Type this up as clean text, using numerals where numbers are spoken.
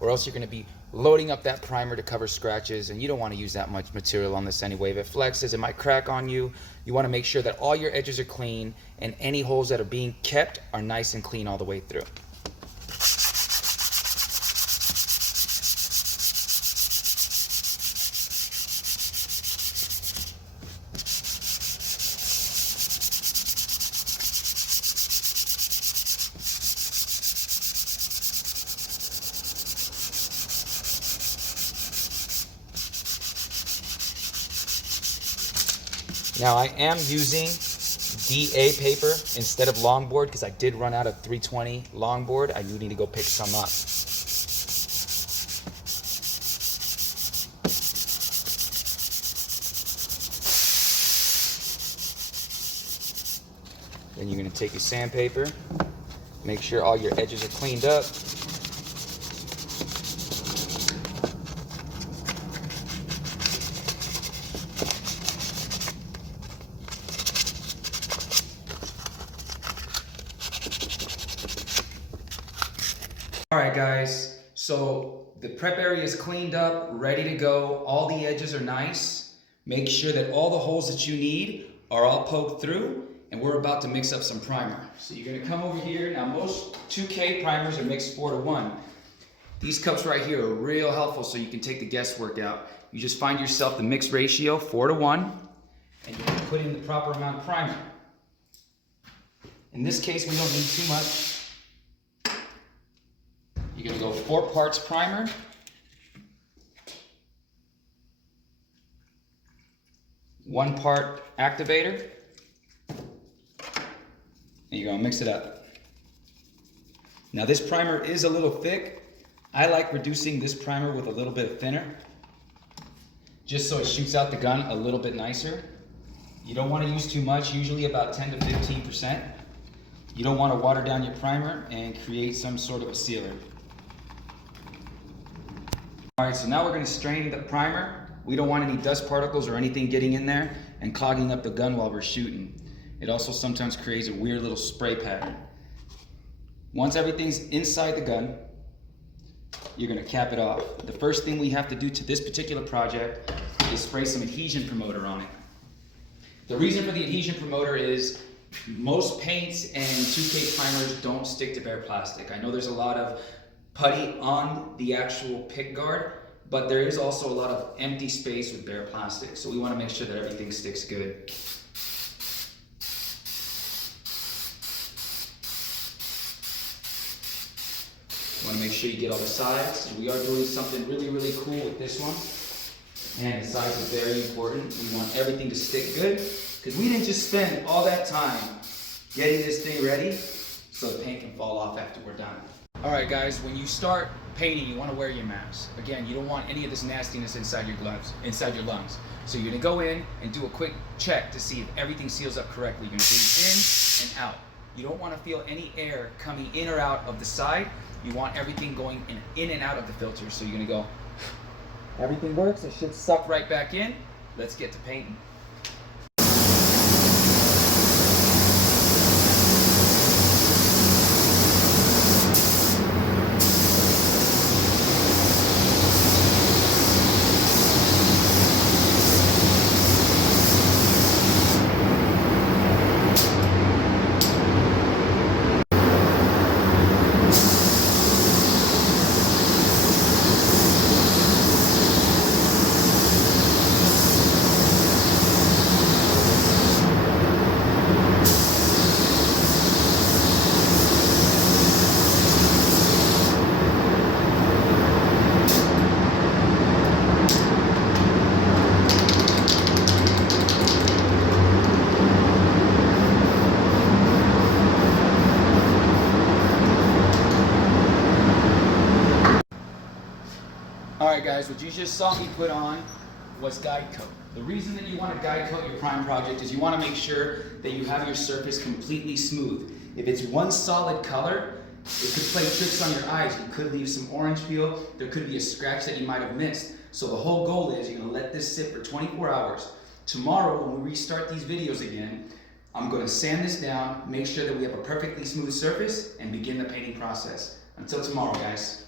or else you're gonna be loading up that primer to cover scratches, and you don't wanna use that much material on this anyway. If it flexes, it might crack on you. You wanna make sure that all your edges are clean and any holes that are being kept are nice and clean all the way through. Now I am using DA paper instead of longboard because I did run out of 320 longboard. I do need to go pick some up. Then you're going to take your sandpaper, make sure all your edges are cleaned up. All right guys, so the prep area is cleaned up, ready to go. All the edges are nice. Make sure that all the holes that you need are all poked through, and we're about to mix up some primer. So you're gonna come over here. Now most 2K primers are mixed 4-to-1. These cups right here are real helpful so you can take the guesswork out. You just find yourself the mixed ratio, 4-to-1, and you're gonna put in the proper amount of primer. In this case, we don't need too much. You're gonna go 4 parts primer, 1 part activator, and you're gonna mix it up. Now this primer is a little thick. I like reducing this primer with a little bit of thinner, just so it shoots out the gun a little bit nicer. You don't wanna use too much, usually about 10 to 15%. You don't wanna water down your primer and create some sort of a sealer. All right, so now we're gonna strain the primer. We don't want any dust particles or anything getting in there and clogging up the gun while we're shooting. It also sometimes creates a weird little spray pattern. Once everything's inside the gun, you're gonna cap it off. The first thing we have to do to this particular project is spray some adhesion promoter on it. The reason for the adhesion promoter is most paints and 2K primers don't stick to bare plastic. I know there's a lot of putty on the actual pick guard, but there is also a lot of empty space with bare plastic, so we want to make sure that everything sticks good. You want to make sure you get all the sides. We are doing something really, really cool with this one, and the sides are very important. We want everything to stick good, because we didn't just spend all that time getting this thing ready so the paint can fall off after we're done. All right guys, when you start painting, you want to wear your mask. Again, you don't want any of this nastiness inside your gloves, inside your lungs. So you're gonna go in and do a quick check to see if everything seals up correctly. You're gonna breathe in and out. You don't want to feel any air coming in or out of the side. You want everything going in and out of the filter. So you're gonna go, everything works, it should suck right back in. Let's get to painting. Alright guys, what you just saw me put on was guide coat. The reason that you want to guide coat your prime project is you want to make sure that you have your surface completely smooth. If it's one solid color, it could play tricks on your eyes. You could leave some orange peel, there could be a scratch that you might have missed. So the whole goal is you're going to let this sit for 24 hours. Tomorrow when we restart these videos again, I'm going to sand this down, make sure that we have a perfectly smooth surface, and begin the painting process. Until tomorrow guys.